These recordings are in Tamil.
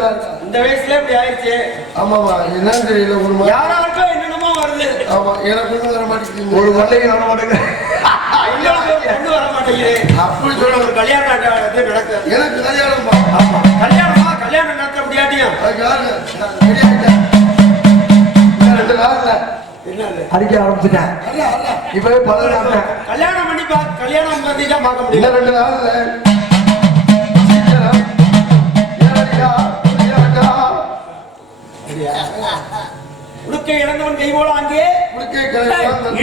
இருக்கா இந்த வயசுல இப்படி ஆயிடுச்சு. ஆமாமா என்னன்னு தெரியல ஒரு மாதிரி என்னென்னமோ வருது. ஆமா எனக்கு ஒண்ணும் வர மாட்டேங்குது. ஒரு மண்டைக்கு வர மாட்டேங்குது. கொண்டு வர மாட்டேங்குது. அப்படி சொல்ல ஒரு கல்யாணம் நடக்குது. எனக்கு கல்யாணம். ஆமா. கல்யாணமா? கல்யாணம் நடத்த முடியாட்டியும் ரெண்டு நாள்ல. என்னது? அடிக்க ஆரம்பிச்சுட்டேன். இப்பவே கல்யாணம் பண்ணி பா கல்யாணம் பண்ணி தான் பார்க்க முடியும். இன்னும் ரெண்டு நாள்ல. சீக்கிரம். ஏறடா. உடுக்கை இழந்தவன் கை போல அங்கே உடுக்கை.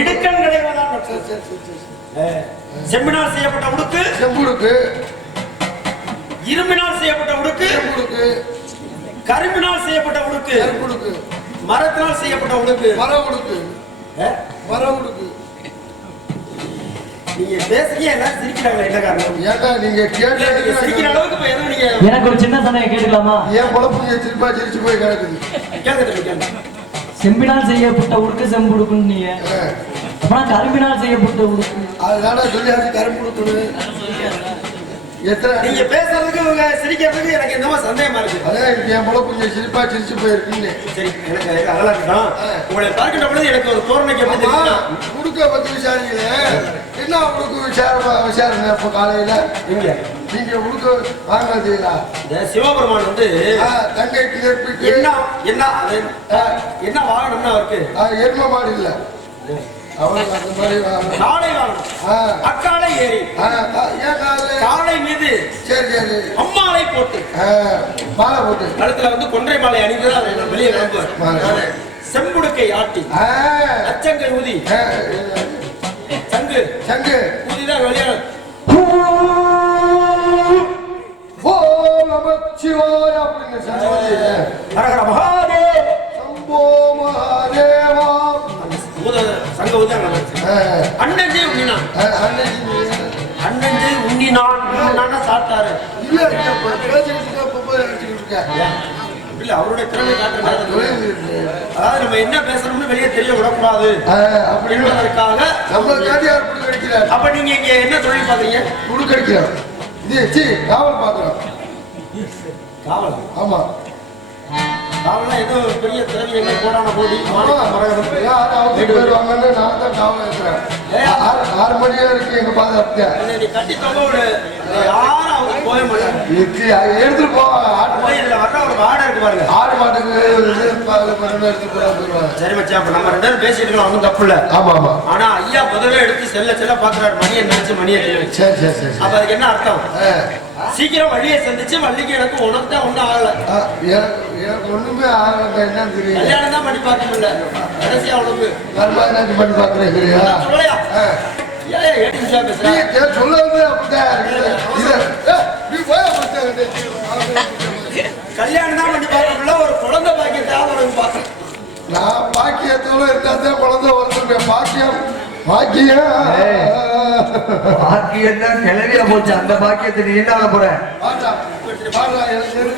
இடுக்கன் கிடைவதான். செம்பினால் செய்யப்பட்ட உடுக்கு. செம்புடுக்கு இரும்பினால் செய்யப்பட்ட உடுக்கு. செம்புடுக்கு கரும்பினால் செய்யப்பட்ட உடுக்கு. கருப்புடுக்கு மரத்தினால் செய்யப்பட்ட உடுக்கு. மர உடுக்கு. மர உடுக்கு. எனக்கு ஒரு சின்ன சந்தேகம் கேட்டுக்கலாமா? ஏன் பொழப்பு நீங்க சிரிப்பா சிரிச்சு போய் கிடக்குது. செம்பினால் செய்யப்பட்ட உடுக்கு செம்புடுக்குன்னு நீங்க. கரும்பினால் செய்யப்பட்ட உடுக்கு. அதனால சொல்லியாச்சு கரும்பு எத்தனை நீங்க பேசுறதுக்கு இவங்க சிரிக்கிறதுக்கு எனக்கு என்னமோ சந்தேகமா இருக்கு. அதான் என் பொழப்பு கொஞ்சம் சிரிப்பா சிரிச்சு போயிருக்குன்னு சரி எனக்கு அதெல்லாம். உங்களை பார்க்கின்ற பொழுது எனக்கு ஒரு தோரணைக்கு எப்படி? குடுக்க பத்தி விசாரிக்கல. என்ன உடுக்கு விசாரணை விசாரணை இப்ப காலையில. இங்க நீங்க உடுக்க வாங்கினீங்களா இந்த சிவபெருமான் வந்து தங்கை கிளப்பிட்டு என்ன என்ன என்ன வாகனம்னா அவருக்கு? எரும மாடு இல்ல. ஆ, அக்காலை ஏறி. ஆ, கா- ஏன் காலையில காளை மீது சரி சரி. அம்மாளை போட்டு. மாலை போட்டு. கழுத்துல வந்து கொன்றை மாலை அணிந்து வெளியே. கிளம்புவார் செம்புடுக்கை ஆட்டி. அச்சங்கை ஊதி. சங்கு. சங்கு. ஊதி தான் வெளியே. ஓ நமச்சிவாய அப்படின்னு சங்கதி ஹரஹர அடிச்சுக்கிட்டு இருக்க. இல்ல அவருடைய திறமை காட்டுறது. அதாவது நம்ம என்ன பேசணும்னு வெளியே தெரிய விடக்கூடாது ஆ, அப்படின்னு அப்படின்றதுக்காக நம்ம காட்டி யார் குடுக்க அடிக்கிறார் அப்ப நீங்க இங்க என்ன தொழில் பாக்குறீங்க? குடுக்க அடிக்கிறார் இது சி காவல் பாக்குறோம். காவல்? ஆமா. காவல்னா ஏதோ பெரிய திறமை எங்க போடான போடி போயிடுவாங்கன்னு நான் தான் காவல் இருக்கிறேன். ஆறு மணியா இருக்கு எங்க பாதுகாப்பு கட்டி இதை யாரும் அவங்க போக மாட்டாங்க. எடுத்துட்டு போவாங்க ஆட்டு போய் இதுல வர்ற ஒரு இருக்கு பாருங்க. ஆடு மாட்டுக்கு இது பால் பண்ணணும் எடுத்து போட போயிடுவாங்க சரி மச்சான் அப்ப நம்ம ரெண்டு பேரும் பேசிட்டு இருக்கலாம் ஒன்றும் தப்பு இல்ல. ஆமா ஆமா. ஆனா ஐயா முதல்ல எடுத்து செல்ல செல்ல பாக்குறாரு. மணியை நினைச்சு மணியை சரி சரி சரி அப்ப அதுக்கு என்ன அர்த்தம்? சீக்கிரம் வழியை சந்திச்சு வள்ளிக்கு எனக்கு உனக்கு தான் ஒண்ணும் ஆகல. எனக்கு ஒண்ணுமே ஆகல என்னன்னு தெரியல கல்யாணம் தான் பண்ணி பார்க்க முடியல. கடைசியா உனக்கு. கர்மாநாட்டி பண்ணி இருக்குது. போய் அப்படித்தான் கல்யாணம் தான் பண்ணி பார்க்க முடியல ஒரு குழந்தை பாக்கியத்தாவது பார்க்க நான் பாக்கியத்தோட இருந்தா தான் குழந்தை வருது பாக்கியம் பாக்கியம் பாக்கியம் தான் கிளவியா போச்சு. அந்த பாக்கியத்தை நீ என்ன ஆக போற?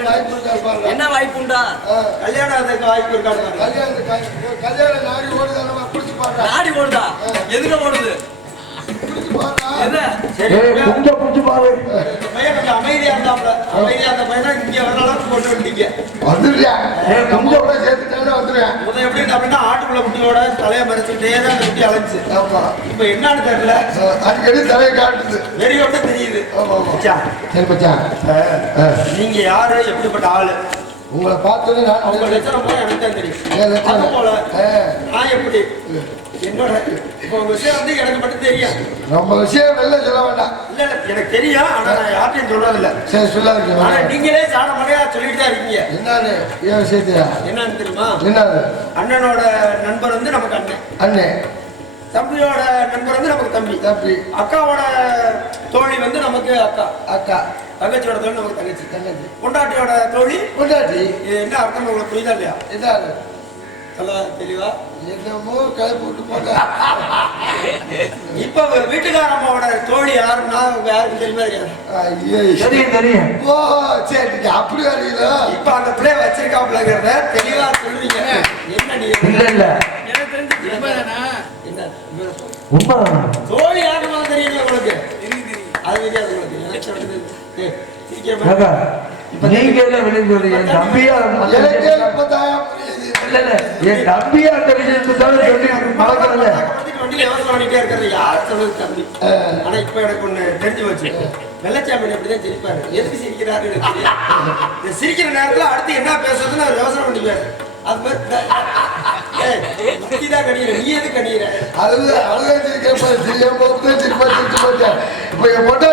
வாய்ப்பு. என்ன வாய்ப்புண்டா ஆ, கல்யாணம் வாய்ப்பு இருக்காது கல்யாணத்து கா- கல்யாண நாடி ஓடுதானமா பிடிச்சு பாருடா நாடி ஓடுதா? எதுக்கு ஓடுது? என்ன? சரி புடிச்சு பாரு கொஞ்சம் அமைதியா இருந்தாப்ல அமைதியா இருந்த பையனா இங்க வர அளவுக்கு கொண்டு வந்துட்டீங்க நம்ம கூட சேர்த்துட்டாலும் வந்துடுவேன் முதல் எப்படி அப்படின்னா ஆட்டுக்குள்ள குட்டியோட தலையை மறைச்சுக்கிட்டே தான் அந்த அலைஞ்சு. ஆமா. இப்ப என்னன்னு தெரியல. அடிக்கடி தலையை காட்டுது. வெறியோட தெரியுது. சரி ஆ, நீங்க யாரு? எப்படிப்பட்ட ஆளு? உங்களை அவங்க நான் லட்சணம் போல எனக்கு தான் தெரியும். போல. நான் எப்படி? என்னோட இப்போ உங்க விஷயம் வந்து எனக்கு மட்டும் தெரியும் நம்ம விஷயம் வெளில சொல்ல வேண்டாம். இல்ல எனக்கு தெரியும் ஆனா நான் யார்ட்டையும் சொல்றதில்ல சரி சொல்லாதீங்க ஆனா நீங்களே சாட சொல்லிட்டு தான் இருக்கீங்க. என்னன்னு ஏன் விஷயத்தையா என்னன்னு தெரியுமா? என்னது? அண்ணனோட நண்பர் வந்து நமக்கு அண்ணன். அண்ணே. தம்பியோட நண்பர் வந்து நமக்கு தம்பி. தம்பி. அக்காவோட தோழி வந்து நமக்கு அக்கா. அக்கா. தங்கச்சியோட தோழி நமக்கு தங்கச்சி. தங்கச்சி. பொண்டாட்டியோட தோழி. பொண்டாட்டி. இது என்ன அர்த்தம்? உங்களுக்கு புரியுதா இல்லையா? தெளிவா? என்னமோ கிளப்பி விட்டு போட்டா. இப்ப வீட்டுக்காரம்மாவோட தோழி யாருன்னா உங்க யாருக்கும் தெரியுமா தெரியாது ஐயே தெரியும் தெரியும். ஓ சரி அப்படி வரீங்களா? இப்ப அந்த பிள்ளை வச்சிருக்காப்லங்கிறத தெளிவா சொல்றீங்க என்ன நீ இல்ல இல்ல. எனக்கு தெரிஞ்சு என்ன? தோழி யாருன்னு தெரியுது உங்களுக்கு? அது தெரியாது உங்களுக்கு. நீங்க என்ன சொல்றீங்க என் தம்பியா இல்ல இல்ல. என் தம்பியா அந்த விஷயத்தை தானே சொல்லி ஆனா இப்ப எனக்கு ஒண்ணு தெரிஞ்சு போச்சு. வெள்ளச்சாமி அப்படிதான் சிரிப்பாரு. எதுக்கு சிரிக்கிறாரு சிரிக்கிற நேரத்துல அடுத்து என்ன பேசுறதுன்னு அவர் யோசனை பண்ணிப்பாரு அது மாதிரி கணியிற நீ எது சிரிக்கிறப்ப சிரிப்பா சிரிச்சு போட்டேன் இப்ப என் ஃப்ரெண்டை நான்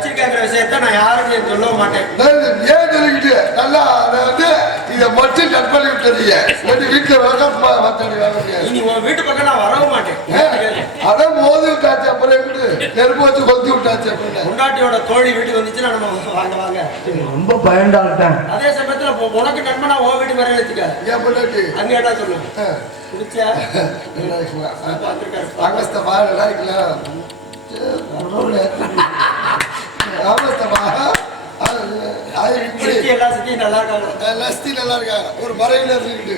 வச்சிருக்கேங்கிற விஷயத்த நான் யாரும் சொல்ல மாட்டேன். ஏன் சொல்லிக்கிட்டு? நல்லா அதை வந்து இதை மட்டும் கட் பண்ணி விட்டுறீங்க. ரெண்டு வீட்டுல முடியாது இனி உன் வீட்டு பக்கம் நான் வரவும் மாட்டேன். ஏன்? அதான் மோதி விட்டாச்சு அப்புறம் எப்படி? நெருப்பு வச்சு கொளுத்தி விட்டாச்சு அப்படின்னு பொண்டாட்டியோட தோழி வீட்டுக்கு வந்துச்சுன்னா நம்ம வாங்க வாங்க. ரொம்ப பயந்தாள்தான். அதே சமயத்துல உனக்கு நண்பனா உன் வீட்டுக்கு வர வச்சுக்க என் பொண்டாட்டி? அங்க என்ன சொல்லு. குடிச்சா. பார்த்துருக்காரு ஆகஸ்தபா நல்லா இருக்கலாம் நல்லா இருக்காங்க. ஒரு மறைவில் இருந்துக்கிட்டு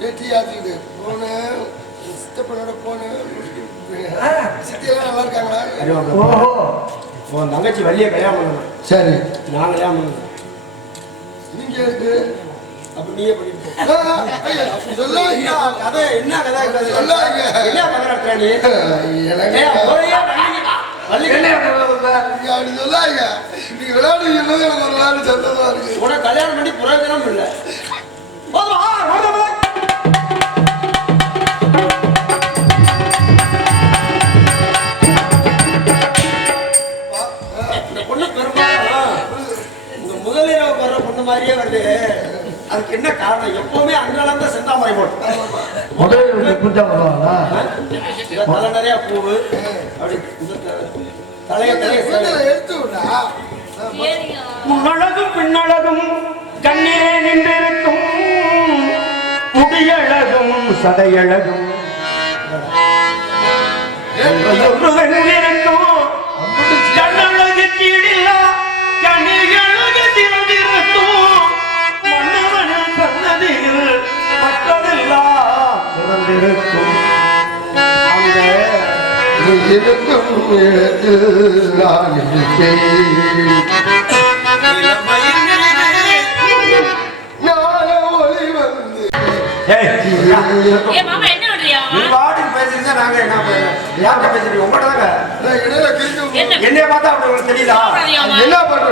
வெட்டி ஆத்திக்கிட்டு போனேன் சித்தப்பனோட போனேன் சித்தியெல்லாம் நல்லா இருக்காங்களா? ஓஹோ. உன் தங்கச்சி வழிய கல்யாணம் பண்ணணும். சரி. நான் கல்யாணம் பண்ணணும். நீங்க இருக்கு அப்ப நீயே பண்ணிட்டு. என்ன கதை என்ன கதை? கதை? சொல்லாதீங்க. என்ன கதை நீ? நீங்க அப்படி சொல்லாதீங்க. நீங்க விளையாடுறது எனக்கு ஒரு நாள் சந்தோஷமா இருக்கு. உனக்கு கல்யாணம் பண்ணி பிரயோஜனம் இல்லை. போதுமா? போதுமா? இந்த பொண்ணு பெரும்பாலும் இந்த முதலிரவு வர்ற பொண்ணு மாதிரியே வருது. அதுக்கு என்ன காரணம்? எப்பவுமே அங்கலந்த செந்தாமரை போட்டு முதல்ல இந்த தலை நிறைய பூவு. அப்படி இந்த த- தலைய தலைய வீட்டுல சேலை. எடுத்து விடா. முன்னழகும் பின்னழகும் கண்ணீரே நின்றிருக்கும். முடியழகும் சதையழகும். கண்ணழகு நான் இடையில கிழிச்சு விட்டு- என்ன? என்னைய பார்த்தா பண்றியாமா என்ன பண்ற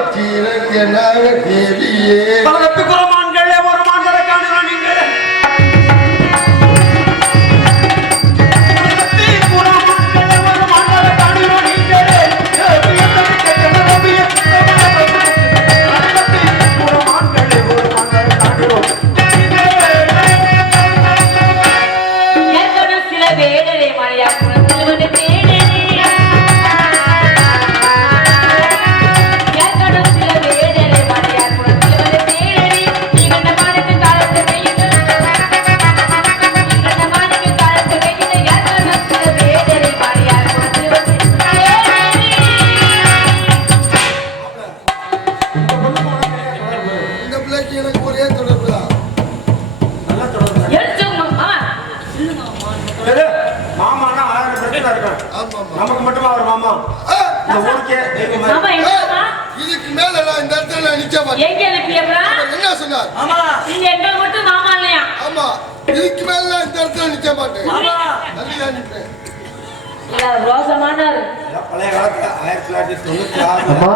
அம்மா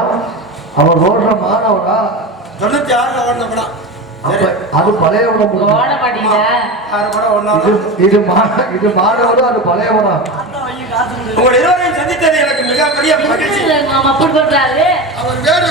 அவன் ரோட்ல மாணவனா தொண்ணூத்தி ஆறுல ஓடின படம். அப்ப அது பழைய இது இது மாணவரும் அது பழைய படம்? உங்கள் இருவரையும் சந்தித்தது எனக்கு மிகப்பெரிய மகிழ்ச்சி. அவர் வேறு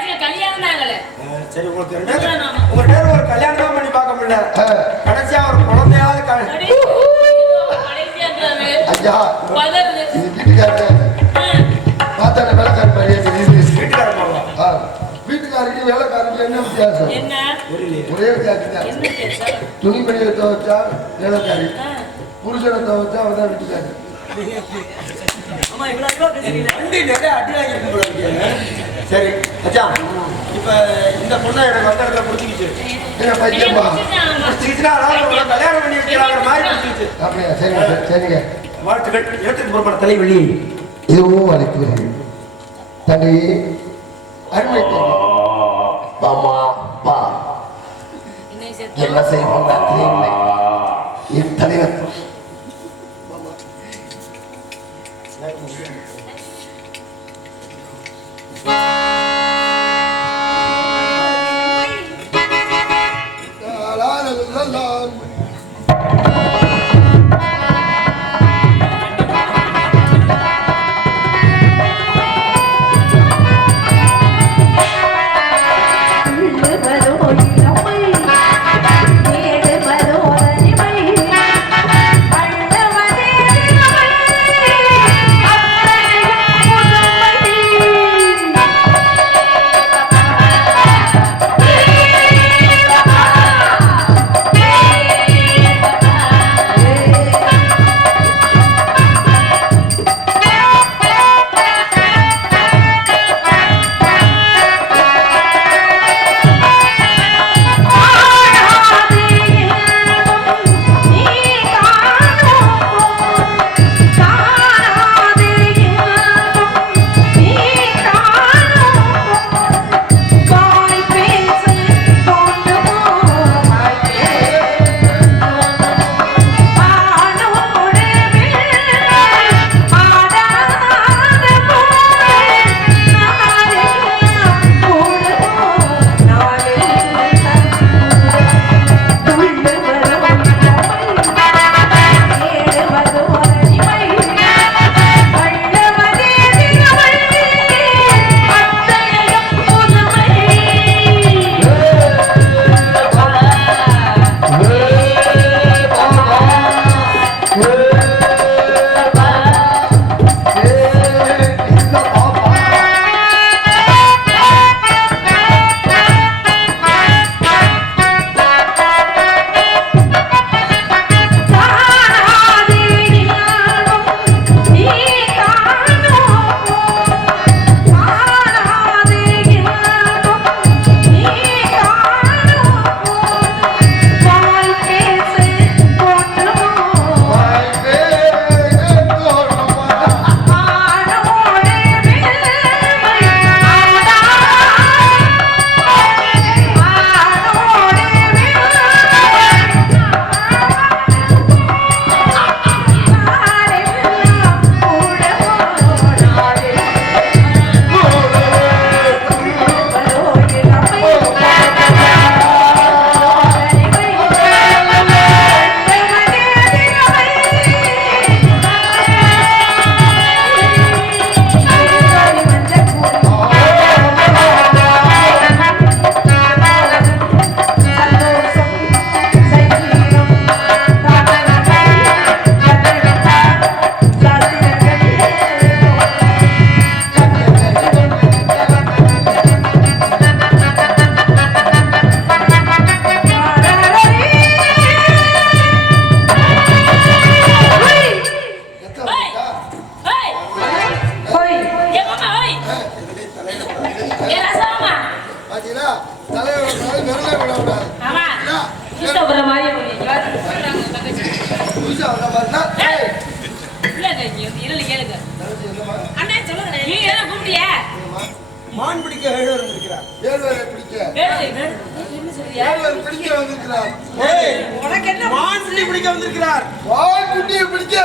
சரி உங்களுக்கு ரெண்டு உங்க பேரும் ஒரு கல்யாணம் பண்ணி பார்க்க முடியல. கடைசியா ஒரு குழந்தையாவது ஐயோ. இது பார்த்தாலே வேலைக்காரர் மாதிரியே தெரியுது. வீட்டுக்கார மாமா ஆ, வீட்டுக்காரருக்கு வேலைக்காரருக்கு என்ன வித்தியாசம்? ஒரே வித்தியாசம். தான் பேச துணிமணியை துவைச்சா வேலைக்காரி. புருஷனை துவைச்சா அவன் தான் வீட்டுக்காரி. சரி மச்சான். இப்ப இந்த பொண்ணை எனக்கு வந்த இடத்துல பிடிச்சிக்கிச்சு என்ன பைத்தியமா? பிடிச்சிக்கிச்சுன்னா அதாவது கல்யாணம் பண்ணி வைக்கிறாங்க மாதிரி பிடிச்சிக்கிச்சு அப்படியா? சரிங்க சரி, சரிங்க. வாழ்த்துக்கள். ஏற்றுக்கு புறப்பட தலைவலி. இதுவும் அழைக்கிறேன். தங்கை அருமை பாமா பா என்ன செய்வோம்? மான் பிடிக்க. வேணும் இருந்திருக்கிறார் ஏழ்வரை பிடிக்க? ஏழ்வரை பிடிக்க வந்திருக்கிறார். ஏய், மான் பிடி பிடிக்க வந்திருக்கிறார். வாய் குட்டியை பிடிக்க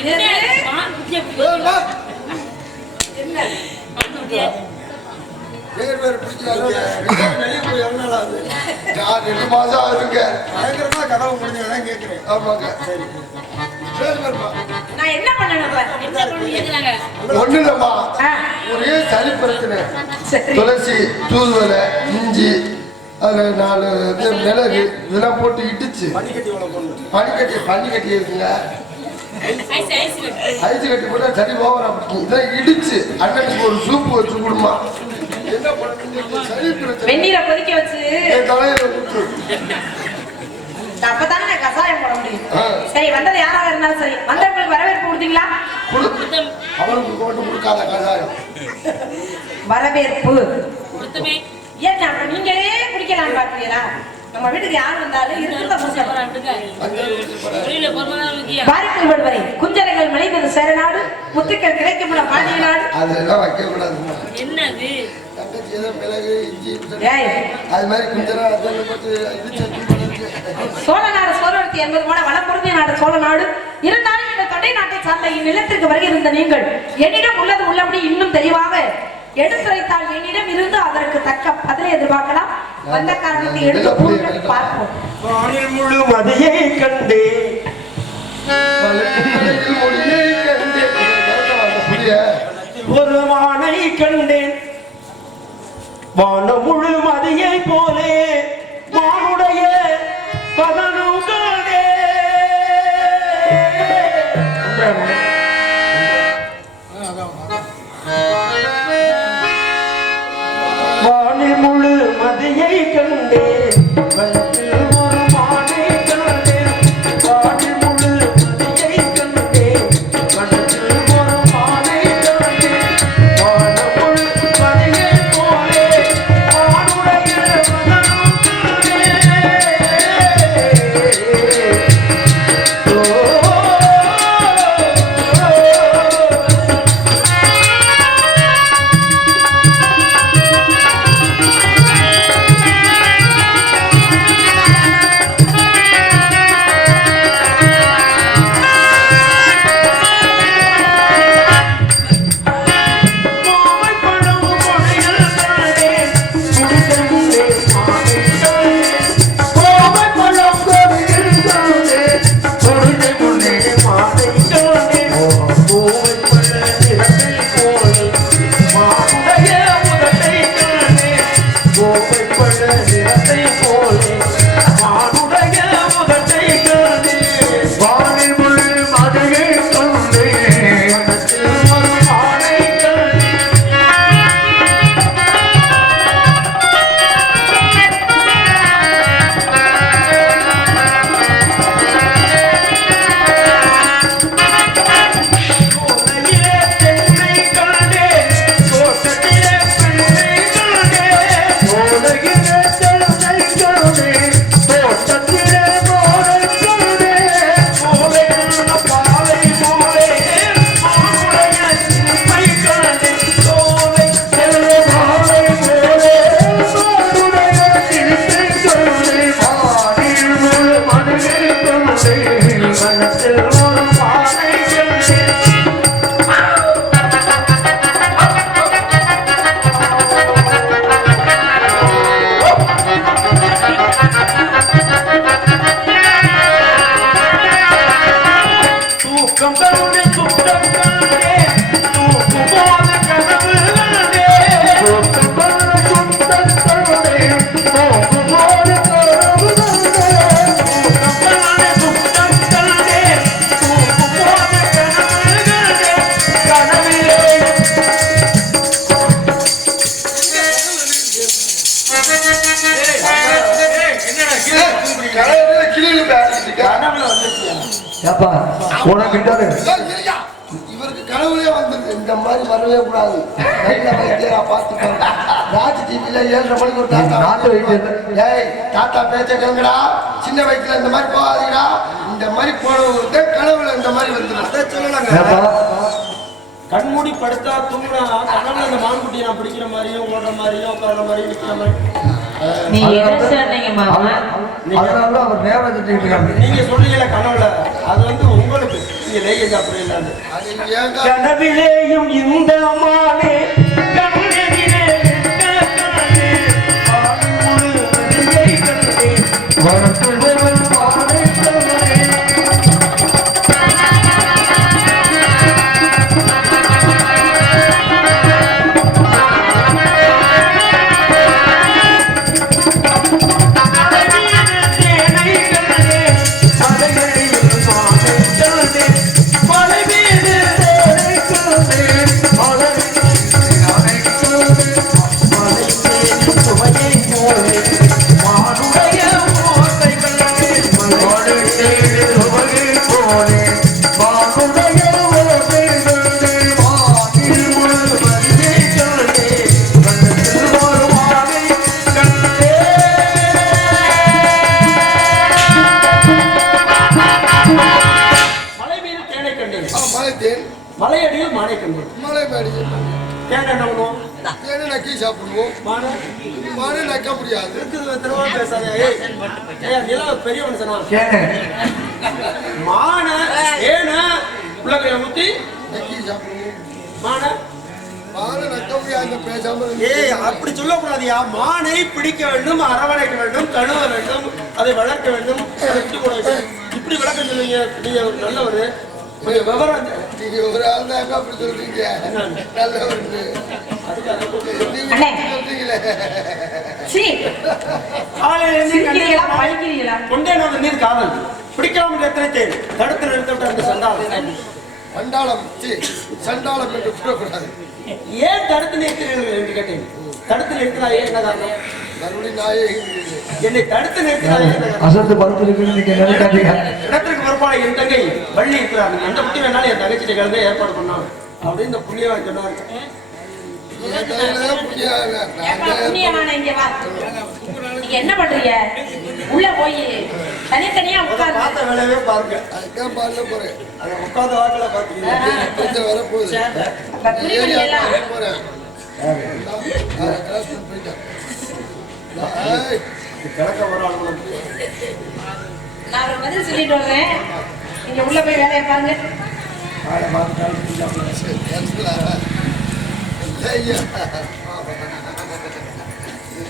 என்ன? மான் குட்டியை பிடி. வேணுமா? என்ன? மான் குட்டியா? ஏழ்வரை பிடிக்கிறாரு வெளியே போய் எவ்வளவு நாள் ஆகுது? நான் ரெண்டு மாசம் ஆகுதுங்க. பயங்கரமா கதவு முடிஞ்சதான் கேட்கிறேன். ஆமாங்க. சரி. என்ன நான் என்ன பண்ணணும் ஒண்ணு இல்லம்மா ஒரே சளி பிரச்சனை. சரி. துளசி தூதுவலை இஞ்சி அதுல நாலு இது மிளகு இதெல்லாம் போட்டு இடிச்சு. பனிக்கட்டி பனிக்கட்டி இருக்குங்க ஐஸ் ஐஸ் ஐஸ் கட்டி போட்டா ஓவரா இதெல்லாம் இடிச்சு அண்ணனுக்கு ஒரு சூப்பு வச்சு கொடுமா. என்ன பண்ணுறது? சளி பிரச்சனை. வெந்நீரை கொதிக்க வச்சு. என் தலையில ஊற்று அப்பதானே சரி வந்தது யாராக இருந்தாலும் சரி. வந்தவங்களுக்கு வரவேற்பு கொடுத்தீங்களா? கொடுக்காத வரவேற்பு. அப்ப நீங்களே குடிக்கலாம்னு பாக்குறீங்களா? நம்ம வீட்டுக்கு யார் வந்தாலும் பாரிக்கல் விடுவரை. குஞ்சரங்கள் விளைந்தது சேரநாடு முத்துக்கள் கிடைக்கும் பாண்டிய நாடு. அதெல்லாம் வைக்க கூடாதுமா என்னது அது மாதிரி குஞ்சரா சோழ நாடு சோழவர்த்தி என்பது போல வளம் பொருந்திய நாடு சோழ நாடு. இருந்தாலும் இந்த தொண்டை நாட்டை சார்ந்த இந்நிலத்திற்கு வருகை இருந்த நீங்கள் என்னிடம் உள்ளது உள்ளபடி இன்னும் தெளிவாக எடுத்துரைத்தால் என்னிடம் இருந்து அதற்கு தக்க பதிலை எதிர்பார்க்கலாம். வந்த காரணத்தை எடுத்து பார்ப்போம். முழு மதியை கண்டே. ஒரு மானை கண்டேன். வான முழு கூடாது. கையில வைத்தியரா பார்த்துக்கோங்க. ராஜ் டிவில ஏழரை மணிக்கு ஒரு தாத்தா நாட்டு வைத்தியர். ஏய் தாத்தா பேச்ச கேளுங்கடா. சின்ன வயசுல இந்த மாதிரி போகாதீங்கடா. இந்த மாதிரி போனவங்களுக்கு கனவுல இந்த மாதிரி வந்துடும். அதை சொல்லலாங்க. கண்மூடி படுத்தா தூங்கினா கனவுல அந்த மான்குட்டியை நான் பிடிக்கிற மாதிரியும் ஓடுற மாதிரியும் உட்கார்ற மாதிரியும் நிக்கிற மாதிரி. நீ எதை சொன்னீங்க மாமா? அதனால அவர் நேரம் இருக்காங்க நீங்க சொல்றீங்கல்ல கனவுல. அது வந்து உங்களுக்கு. நீங்க லேக சாப்பிடுறீங்க கனவிலேயும் இந்த மானே கண்ணெதிரே ஏங்க மானை ஏன உள்ளங்கைய ஊத்தி. மானை. அப்படி சொல்லக்கூடாதியா? மானை பிடிக்க வேண்டும் அரவணைக்க வேண்டும் கழுவ வேண்டும் அதை வளர்க்க வேண்டும் இப்படி விளக்கம் சொல்லுவீங்க. நீங்க ஒரு நல்லவர். விவரம் நீங்க ஒரு ஆள் தான் அப்படி சொல்றீங்க. நல்லவர். அதுக்கு அதை போட்டு- நீங்க அண்ணே. சொல்றீங்களே சீ காலையில இருந்து சிரிக்கிறீங்களா? கண்டிப்பா பழிக்கிறீங்களா? கொண்டேனோட நீர் காவல் பிடிக்காமல் எத்தனைத்தேன் தடுத்து நிறுத்த விட்ட அந்த சண்டாளம். சண்டாளம் சீ, சண்டாளம் என்று கூறக்கூடாது. ஏன் தடுத்து நிறுத்துகிறீர்கள் என்று கேட்டேன். தடுத்து நிறுத்தினாயே என்ன காரணம்? என்னை தடுத்து அசத்து இடத்திற்கு பொறுப்பான என் தங்கை வள்ளி புத்தி வேணாலும் என் தங்கச்சிட்ட கிழமை ஏற்பாடு பண்ணாங்க. அப்படின்னு இந்த புள்ளியா சொன்னார். என்ன பண்றீங்க உள்ள போய் தனித்தனியா உட்கார்ந்து பார்த்த வேலையவே பாருங்க அதுதான் பாருங்க போறேன் அதை உட்கார்ந்த வாக்கில் பார்த்தீங்கன்னா கொஞ்சம் எல்லாம் போறேன் கிடக்க நான் ஒரு பதில் சொல்லிட்டு வர்றேன் நீங்க உள்ள போய் வேலையை பாருங்க. ஆளை பார்த்துட்டாலும்